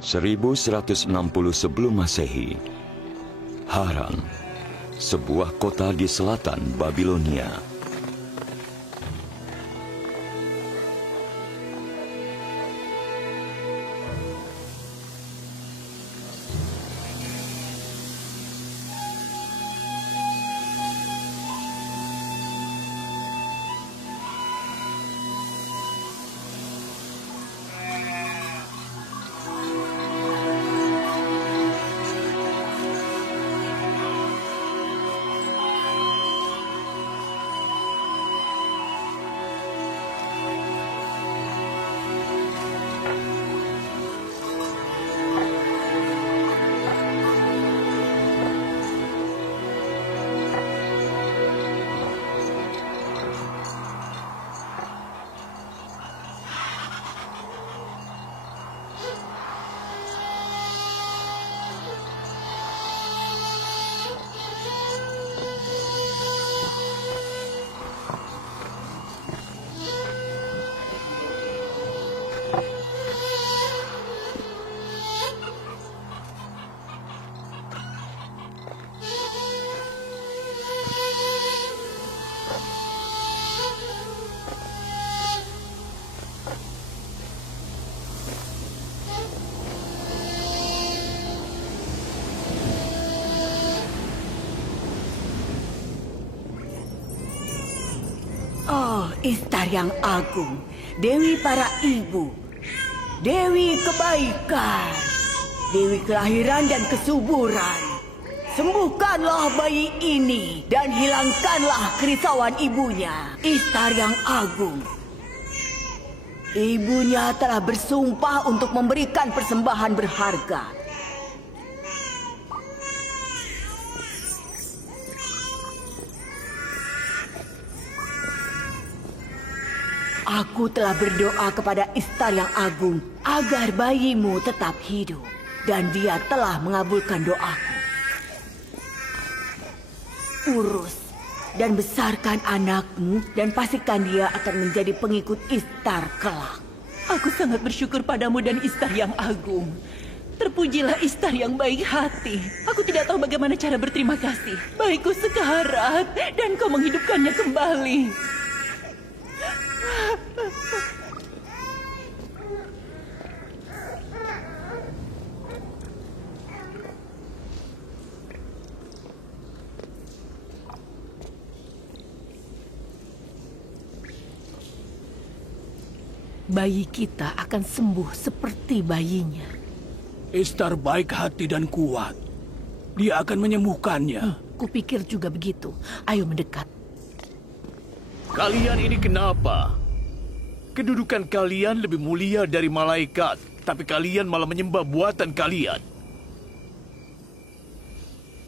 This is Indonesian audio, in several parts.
1160 sebelum Masehi, Haran, sebuah kota di selatan Babilonia. Oh, Istar yang agung, Dewi para ibu, Dewi kebaikan, Dewi kelahiran dan kesuburan. Sembuhkanlah bayi ini dan hilangkanlah kerisauan ibunya, Istar yang agung. Ibunya telah bersumpah untuk memberikan persembahan berharga. Aku telah berdoa kepada Istar yang agung agar bayimu tetap hidup. Dan dia telah mengabulkan doaku. Urus dan besarkan anakmu dan pastikan dia akan menjadi pengikut Istar kelak. Aku sangat bersyukur padamu dan Istar yang agung. Terpujilah Istar yang baik hati. Aku tidak tahu bagaimana cara berterima kasih. Baikku sekarat dan kau menghidupkannya kembali. Bayi kita akan sembuh seperti bayinya. Istar baik hati dan kuat. Dia akan menyembuhkannya. Kupikir juga begitu. Ayo mendekat. Kalian ini kenapa? Kedudukan kalian lebih mulia dari malaikat, tapi kalian malah menyembah buatan kalian.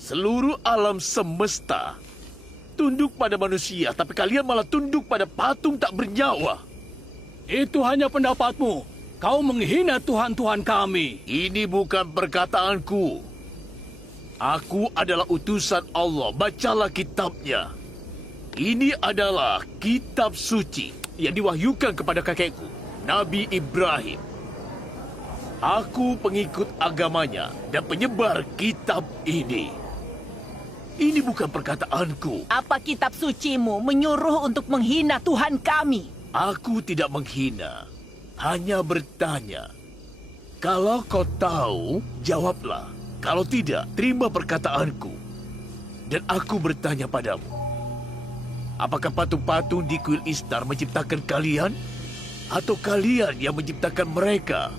Seluruh alam semesta tunduk pada manusia, tapi kalian malah tunduk pada patung tak bernyawa. Itu hanya pendapatmu. Kau menghina Tuhan-Tuhan kami. Ini bukan perkataanku. Aku adalah utusan Allah. Bacalah kitabnya. Ini adalah kitab suci yang diwahyukan kepada kakekku, Nabi Ibrahim. Aku pengikut agamanya dan penyebar kitab ini. Ini bukan perkataanku. Apa kitab sucimu menyuruh untuk menghina Tuhan kami? Aku tidak menghina, hanya bertanya. Kalau kau tahu, jawablah. Kalau tidak, terima perkataanku. Dan aku bertanya padamu. Apakah patung-patung di kuil Istar menciptakan kalian? Atau kalian yang menciptakan mereka?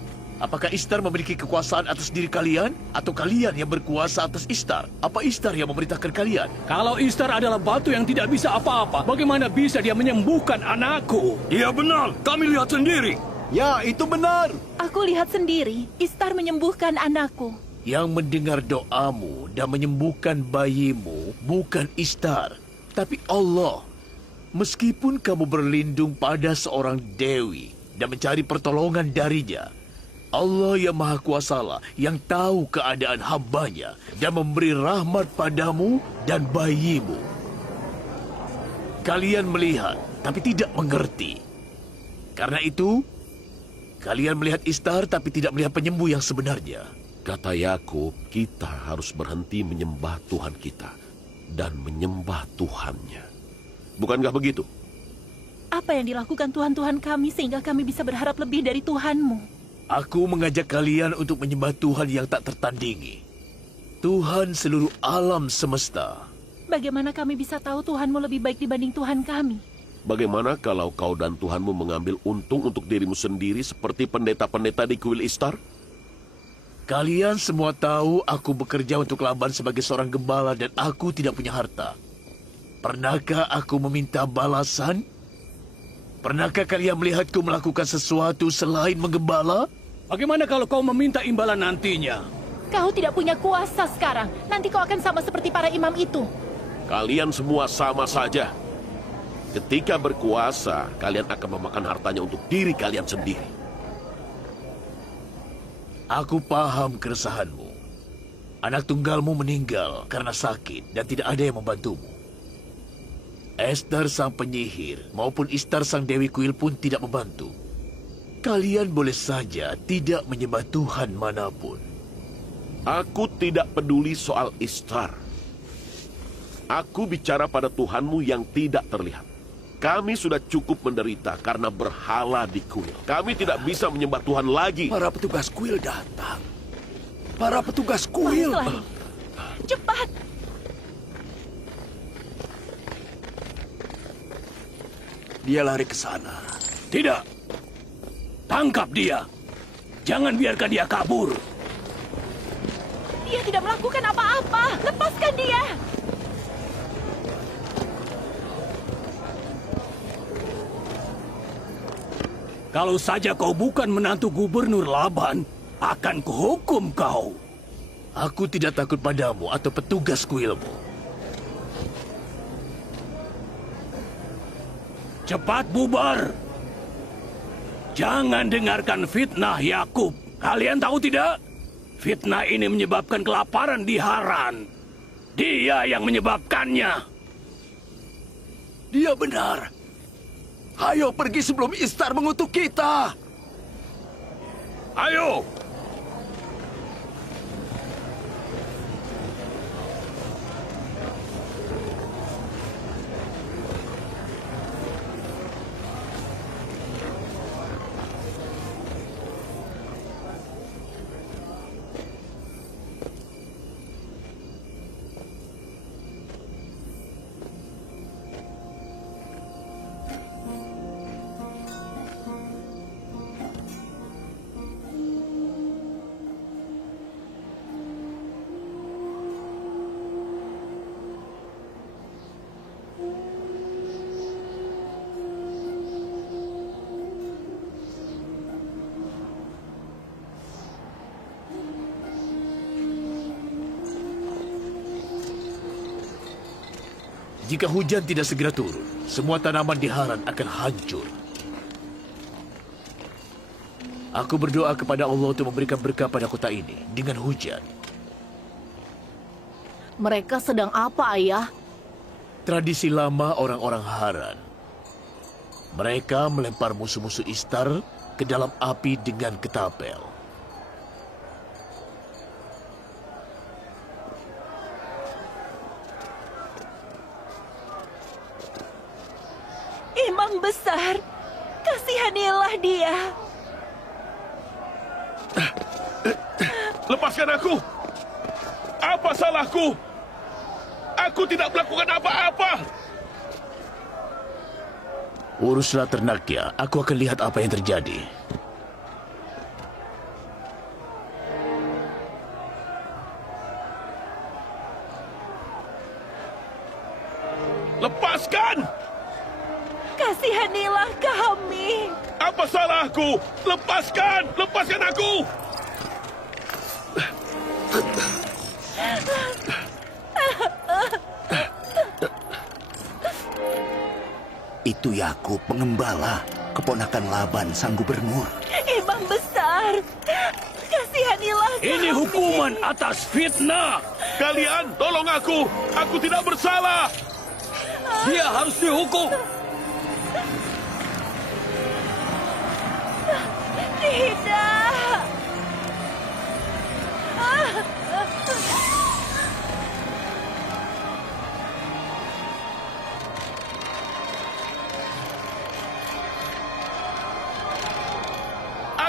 Apakah Istar memiliki kekuasaan atas diri kalian? Atau kalian yang berkuasa atas Istar? Apa Istar yang memerintahkan kalian? Kalau Istar adalah batu yang tidak bisa apa-apa, bagaimana bisa dia menyembuhkan anakku? Iya benar, kami lihat sendiri. Ya, itu benar. Aku lihat sendiri. Istar menyembuhkan anakku. Yang mendengar doamu dan menyembuhkan bayimu bukan Istar, tapi Allah. Meskipun kamu berlindung pada seorang dewi dan mencari pertolongan darinya, Allah yang Maha Kuasalah yang tahu keadaan hambanya dan memberi rahmat padamu dan bayimu. Kalian melihat tapi tidak mengerti. Karena itu, Kalian melihat Istar tapi tidak melihat penyembuh yang sebenarnya. Kata Yakub, kita harus berhenti menyembah Tuhan kita dan menyembah Tuhannya. Bukankah begitu? Apa yang dilakukan Tuhan-Tuhan kami sehingga kami bisa berharap lebih dari Tuhan-Mu? Aku mengajak kalian untuk menyembah Tuhan yang tak tertandingi. Tuhan seluruh alam semesta. Bagaimana kami bisa tahu Tuhan-Mu lebih baik dibanding Tuhan kami? Bagaimana kalau kau dan Tuhanmu mengambil untung untuk dirimu sendiri seperti pendeta-pendeta di kuil Istar? Kalian semua tahu aku bekerja untuk Laban sebagai seorang gembala dan aku tidak punya harta. Pernahkah aku meminta balasan? Pernahkah kalian melihatku melakukan sesuatu selain menggembala? Bagaimana kalau kau meminta imbalan nantinya? Kau tidak punya kuasa sekarang. Nanti kau akan sama seperti para imam itu. Kalian semua sama saja. Ketika berkuasa, kalian akan memakan hartanya untuk diri kalian sendiri. Aku paham keresahanmu. Anak tunggalmu meninggal karena sakit dan tidak ada yang membantumu. Esther sang penyihir maupun Istar sang dewi kuil pun tidak membantu. Kalian boleh saja tidak menyembah Tuhan manapun. Aku tidak peduli soal Istar. Aku bicara pada Tuhanmu yang tidak terlihat. Kami sudah cukup menderita karena berhala di kuil. Kami tidak bisa menyembah Tuhan lagi. Para petugas kuil datang. Para petugas kuil. Lari. Cepat! Dia lari ke sana. Tidak. Tangkap dia. Jangan biarkan dia kabur. Dia tidak melakukan apa-apa. Lepaskan dia! Kalau saja kau bukan menantu gubernur Laban, akan kuhukum kau. Aku tidak takut padamu atau petugas kuilmu. Cepat bubar. Jangan dengarkan fitnah Yakub. Kalian tahu tidak? Fitnah ini menyebabkan kelaparan di Haran. Dia yang menyebabkannya. Dia benar. Ayo pergi sebelum Istar mengutuk kita. Ayo! Jika hujan tidak segera turun, semua tanaman di Haran akan hancur. Aku berdoa kepada Allah untuk memberikan berkah pada kota ini dengan hujan. Mereka sedang apa, Ayah? Tradisi lama orang-orang Haran. Mereka melempar musuh-musuh Istar ke dalam api dengan ketapel. Imam besar, kasihanilah dia. Lepaskan aku! Apa salahku? Aku tidak melakukan apa-apa! Uruslah ternaknya, aku akan lihat apa yang terjadi. Lepaskan! Kasihanilah kami. Apa salahku? Lepaskan! Lepaskan aku! Itu Yakub pengembala, keponakan Laban sang gubernur. Imam besar, kasihanilah kami. Ini hukuman atas fitnah. Kalian, tolong aku! Aku tidak bersalah! Dia harus dihukum. Tidak.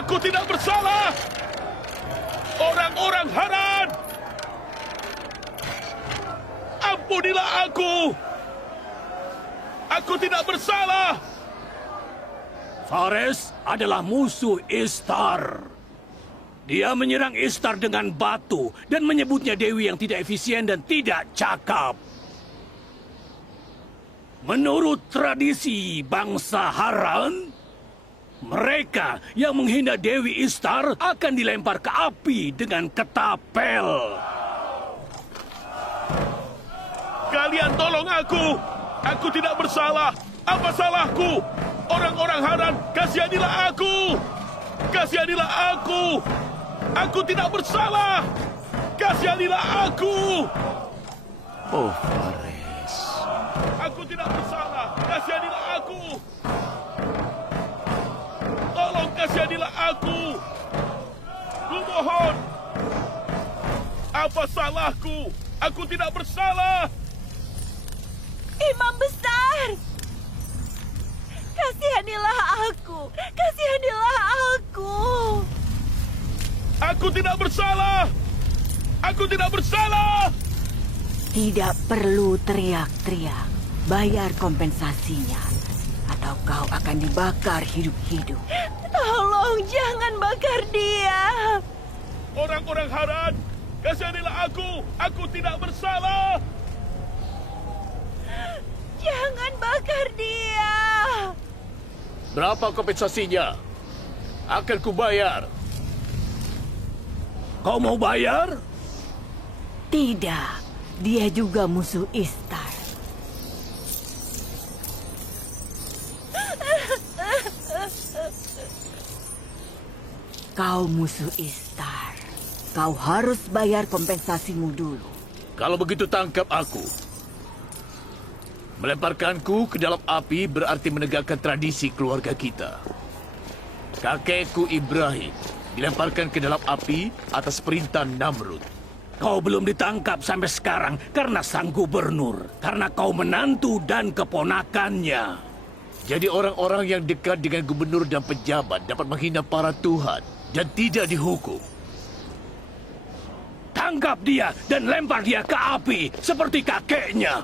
Aku tidak bersalah! Orang-orang Haran! Ampunilah aku! Aku tidak bersalah! Fares adalah musuh Istar. Dia menyerang Istar dengan batu dan menyebutnya dewi yang tidak efisien dan tidak cakap. Menurut tradisi bangsa Haran, mereka yang menghina Dewi Istar akan dilempar ke api dengan ketapel. Kalian tolong aku! Aku tidak bersalah! Apa salahku? Orang-orang Haran, kasihanilah aku! Kasihanilah aku! Aku tidak bersalah! Kasihanilah aku! Oh, Fares. Aku tidak bersalah! Kasihanilah aku! Tolong kasihanilah aku! Kumohon! Apa salahku? Aku tidak bersalah! Imam besar. Kasihanilah aku. Kasihanilah aku. Aku tidak bersalah! Aku tidak bersalah! Tidak perlu teriak-teriak. Bayar kompensasinya. Atau kau akan dibakar hidup-hidup. Tolong jangan bakar dia. Orang-orang Haran, kasihanilah aku! Aku tidak bersalah! Jangan bakar dia. Berapa kompensasinya? Akan kubayar. Kau mau bayar? Tidak. Dia juga musuh Istar. Kau musuh Istar. Kau harus bayar kompensasimu dulu. Kalau begitu tangkap aku. Melemparkanku ke dalam api berarti menegakkan tradisi keluarga kita. Kakekku Ibrahim dilemparkan ke dalam api atas perintah Namrud. Kau belum ditangkap sampai sekarang karena sang gubernur. Karena kau menantu dan keponakannya. Jadi orang-orang yang dekat dengan gubernur dan pejabat dapat menghina para tuhan dan tidak dihukum. Tangkap dia dan lempar dia ke api seperti kakeknya.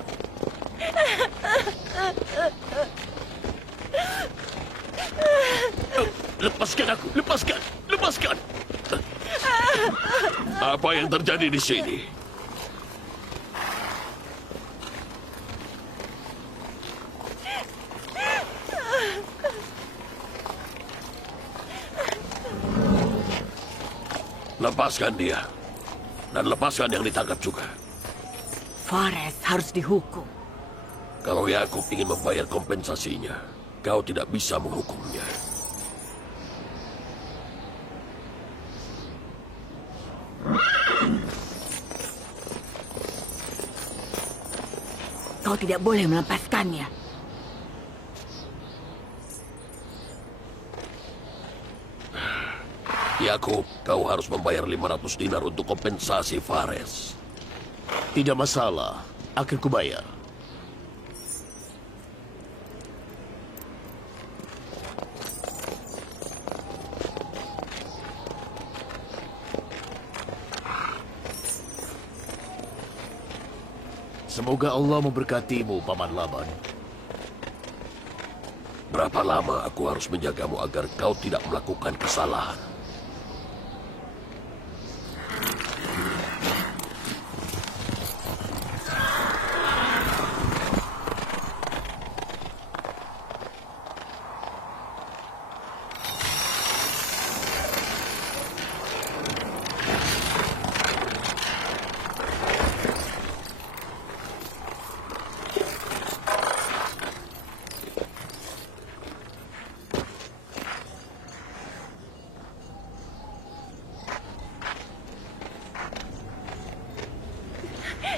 Lepaskan aku! Lepaskan! Lepaskan! Apa yang terjadi di sini? Lepaskan dia. Dan lepaskan yang ditangkap juga. Fares harus dihukum. Kalau Yakub ingin membayar kompensasinya, kau tidak bisa menghukumnya. Kau tidak boleh melepaskannya. Yakub, kau harus membayar 500 dinar untuk kompensasi Fares. Tidak masalah, akan kubayar. Semoga Allah memberkatimu, Paman Laban. Berapa lama aku harus menjagamu agar kau tidak melakukan kesalahan?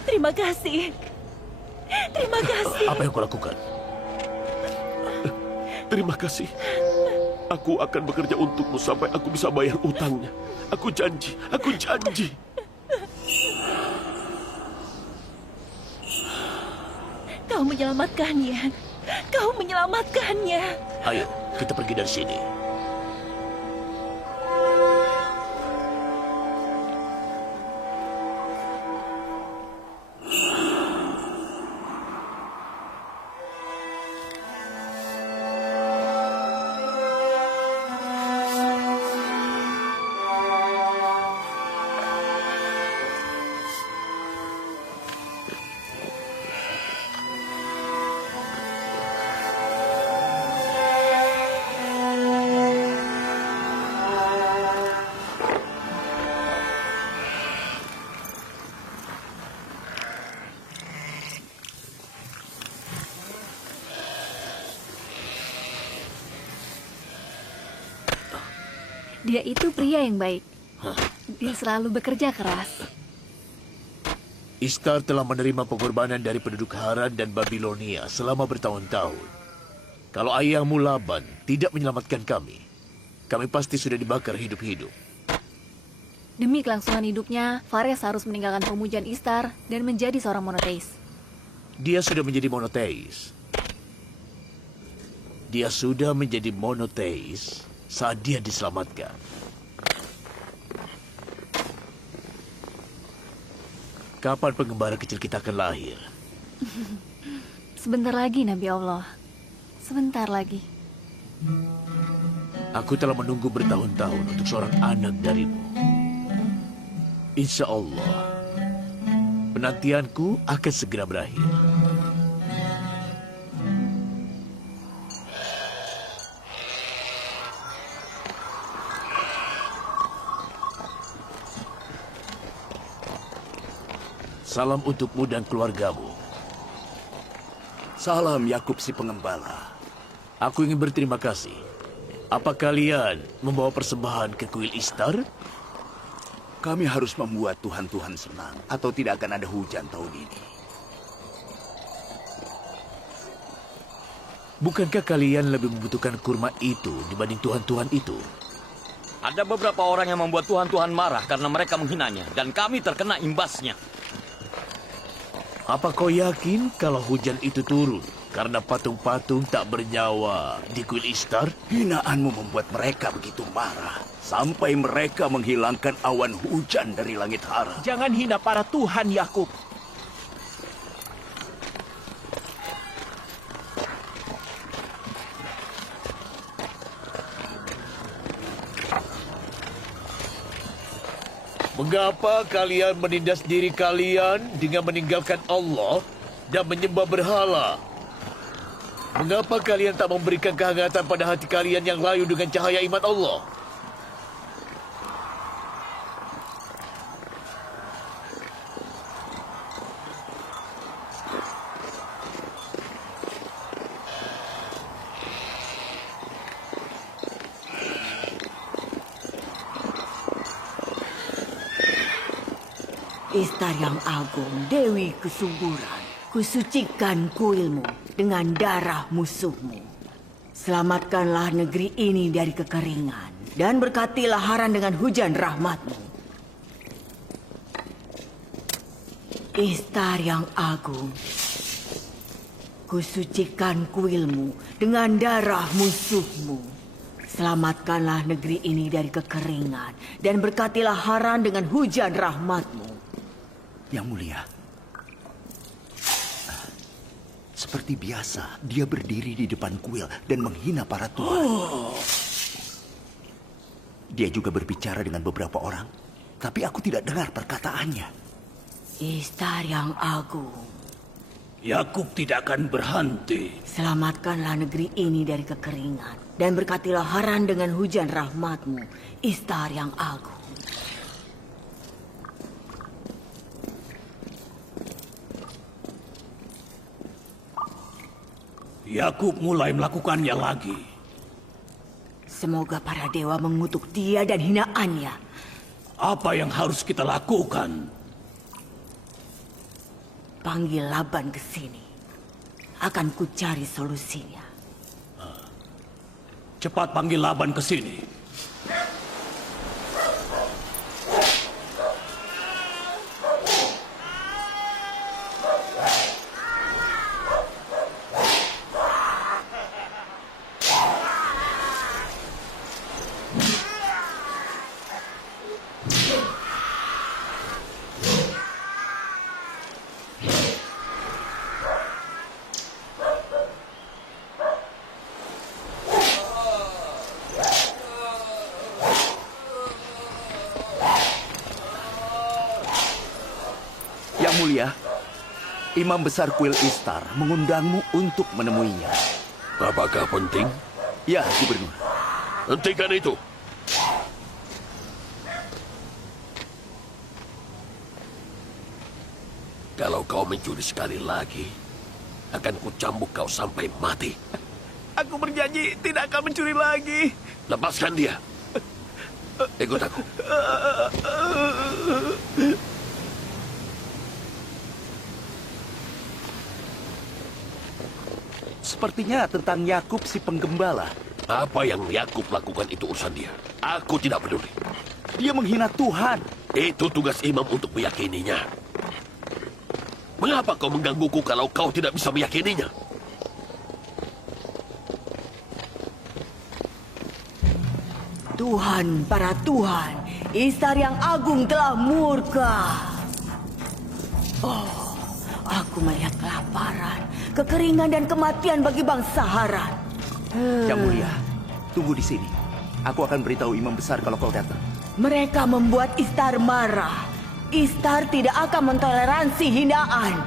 Terima kasih. Terima kasih. Apa yang kulakukan? Terima kasih. Aku akan bekerja untukmu sampai aku bisa bayar utangnya. Aku janji, aku janji. Kau menyelamatkannya. Kau menyelamatkannya. Ayo, kita pergi dari sini. Dia itu pria yang baik. Dia selalu bekerja keras. Ishtar telah menerima pengorbanan dari penduduk Haran dan Babilonia selama bertahun-tahun. Kalau ayahmu Laban tidak menyelamatkan kami pasti sudah dibakar hidup-hidup. Demi kelangsungan hidupnya, Fares harus meninggalkan pemujaan Ishtar dan menjadi seorang monoteis. Dia sudah menjadi monoteis. Dia sudah menjadi monoteis saat dia diselamatkan. Kapan pengembara kecil kita akan lahir? Sebentar lagi, Nabi Allah. Sebentar lagi. Aku telah menunggu bertahun-tahun untuk seorang anak darimu. Insya Allah, penantianku akan segera berakhir. Salam untukmu dan keluargamu. Salam Yakub si pengembala. Aku ingin berterima kasih. Apa kalian membawa persembahan ke kuil Ishtar? Kami harus membuat Tuhan-Tuhan senang, atau tidak akan ada hujan tahun ini. Bukankah kalian lebih membutuhkan kurma itu dibanding Tuhan-Tuhan itu? Ada beberapa orang yang membuat Tuhan-Tuhan marah karena mereka menghinanya, dan kami terkena imbasnya. Apa kau yakin kalau hujan itu turun karena patung-patung tak bernyawa di kuil Ishtar? Hinaanmu membuat mereka begitu marah, sampai mereka menghilangkan awan hujan dari langit Hara. Jangan hina para Tuhan, Yakub. Mengapa kalian menindas diri kalian dengan meninggalkan Allah dan menyembah berhala? Mengapa kalian tak memberikan kehangatan pada hati kalian yang layu dengan cahaya iman Allah? Ishtar yang agung, Dewi kesuburan, kusucikan kuilmu dengan darah musuhmu. Selamatkanlah negeri ini dari kekeringan, dan berkatilah Haran dengan hujan rahmatmu. Ishtar yang agung, kusucikan kuilmu dengan darah musuhmu. Selamatkanlah negeri ini dari kekeringan, dan berkatilah Haran dengan hujan rahmatmu. Yang mulia, seperti biasa, dia berdiri di depan kuil dan menghina para tuan. Dia juga berbicara dengan beberapa orang, tapi aku tidak dengar perkataannya. Ishtar yang agung, Yakub tidak akan berhenti. selamatkanlah negeri ini dari kekeringan, dan berkatilah Haran dengan hujan rahmatmu, Ishtar yang agung. Yakub mulai melakukannya lagi. Semoga para dewa mengutuk dia dan hinaannya. Apa yang harus kita lakukan? Panggil Laban ke sini. Akan ku cari solusinya. cepat panggil Laban ke sini. Yang mulia, Imam Besar Kuil Istar mengundangmu untuk menemuinya. Apakah penting? Ya, Gubernur. Hentikan itu. Kalau kau mencuri sekali lagi, akan kucambuk kau sampai mati. Aku berjanji tidak akan mencuri lagi. Lepaskan dia. Ikut aku. Sepertinya tentang Yakub si penggembala. Apa yang Yakub lakukan itu urusan dia. Aku tidak peduli. Dia menghina Tuhan. Itu tugas imam untuk meyakininya. Mengapa kau menggangguku kalau kau tidak bisa meyakininya? Tuhan, para Tuhan, Istar yang agung telah murka. Oh, aku melihat kelaparan, kekeringan dan kematian bagi bangsa Haran. Yang mulia, tunggu di sini. Aku akan beritahu Imam Besar kalau kau datang. Mereka membuat Istar marah. Istar tidak akan mentoleransi hinaan.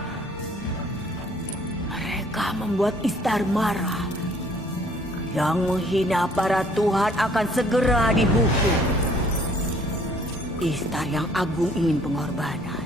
Mereka membuat Istar marah. Yang menghina para Tuhan akan segera dihukum. Istar yang agung ingin pengorbanan.